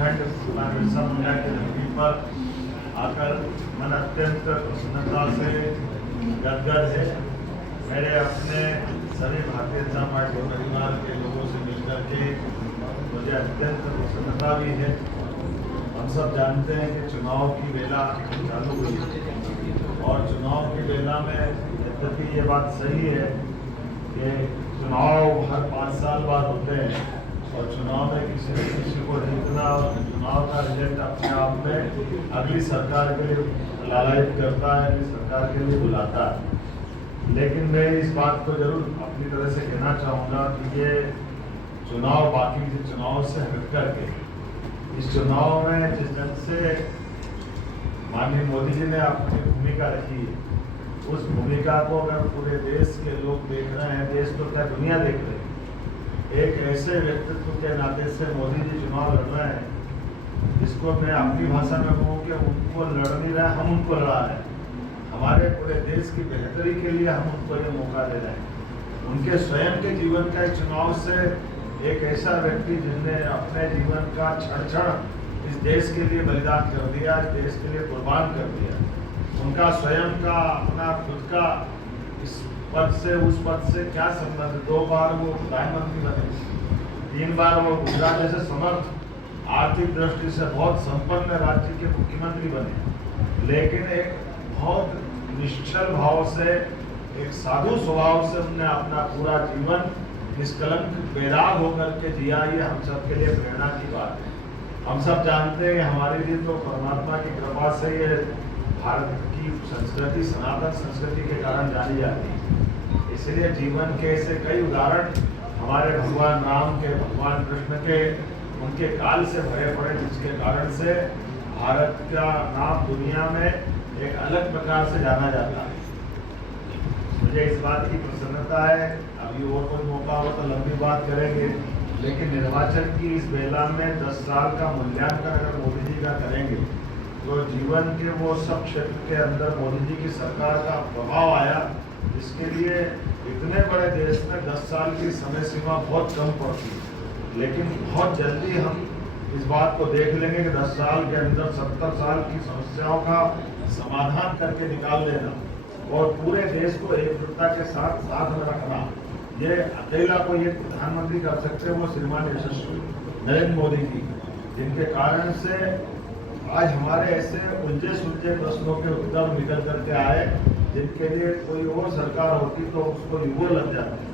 झारखंड बिरसा मुंडा की धरती पर आकर मन अत्यंत प्रसन्नता से गदगद है। मेरे अपने सभी भारतीय जनता पार्टी परिवार के लोगों से मिलकर के मुझे अत्यंत प्रसन्नता भी है। हम सब जानते हैं कि चुनाव की वेला चालू हुई और चुनाव की वेला में यद्यपि ये बात सही है कि चुनाव हर 5 साल बाद होते हैं और चुनाव में किसी न किसी को जीतना और चुनाव का रिजल्ट अपने आप में अगली सरकार के लिए लालायित करता है, अगली सरकार के लिए बुलाता है। लेकिन मैं इस बात को जरूर अपनी तरह से कहना चाहूँगा कि ये चुनाव बाकी के चुनाव से हट करके इस चुनाव में जिस ढंग से माननीय मोदी जी ने अपनी भूमिका रखी है, उस भूमिका को अगर पूरे देश के लोग देख रहे हैं, देश तो क्या दुनिया देख रही है। एक ऐसे व्यक्तित्व के नाते से मोदी जी चुनाव लड़ रहे हैं जिसको मैं अपनी भाषा में कहूँ कि उनको लड़ नहीं रहा है, हम उनको लड़ा है। हमारे पूरे देश की बेहतरी के लिए हम उनको ये मौका दे रहे हैं। उनके स्वयं के जीवन का चुनाव से एक ऐसा व्यक्ति जिसने अपने जीवन का क्षण इस देश के लिए बलिदान कर दिया, इस देश के लिए कुर्बान कर दिया, उनका स्वयं का अपना खुद का इस पद से उस पद से क्या संबंध। 2 बार वो प्रधानमंत्री बने, 3 बार वो गुजरात जैसे समर्थ आर्थिक दृष्टि से बहुत संपन्न राज्य के मुख्यमंत्री बने, लेकिन एक बहुत निश्चल भाव से, एक साधु स्वभाव से उन्होंने अपना पूरा जीवन निष्कलंक बेदाग होकर के जिया। ये हम सब के लिए प्रेरणा की बात है। हम सब जानते हैं हमारे लिए तो परमात्मा की कृपा से ये भारत की संस्कृति सनातन संस्कृति के कारण जानी जाती है। इसलिए जीवन के ऐसे कई उदाहरण हमारे भगवान राम के, भगवान कृष्ण के, उनके काल से भरे पड़े, जिसके कारण से भारत का नाम दुनिया में एक अलग प्रकार से जाना जाता है। मुझे इस बात की प्रसन्नता है, अभी और कोई मौका हो तो लंबी बात करेंगे, लेकिन निर्वाचन की इस बेला में 10 साल का मूल्यांकन अगर मोदी जी का करेंगे तो जीवन के वो सब क्षेत्र के अंदर मोदी जी की सरकार का प्रभाव आया, जिसके लिए इतने बड़े देश में 10 साल की समय सीमा बहुत कम पड़ती है। लेकिन बहुत जल्दी हम इस बात को देख लेंगे कि 10 साल के अंदर 70 साल की समस्याओं का समाधान करके निकाल देना और पूरे देश को एकजुटता के साथ में रखना, ये अकेला कोई एक प्रधानमंत्री कर सकते हैं, वो श्रीमान यशस्वी नरेंद्र मोदी जी, जिनके कारण से आज हमारे ऐसे उलझे सुलझे प्रश्नों के उत्तर निकल करके आए, जिनके लिए कोई और सरकार होती तो उसको युगों लग जाती।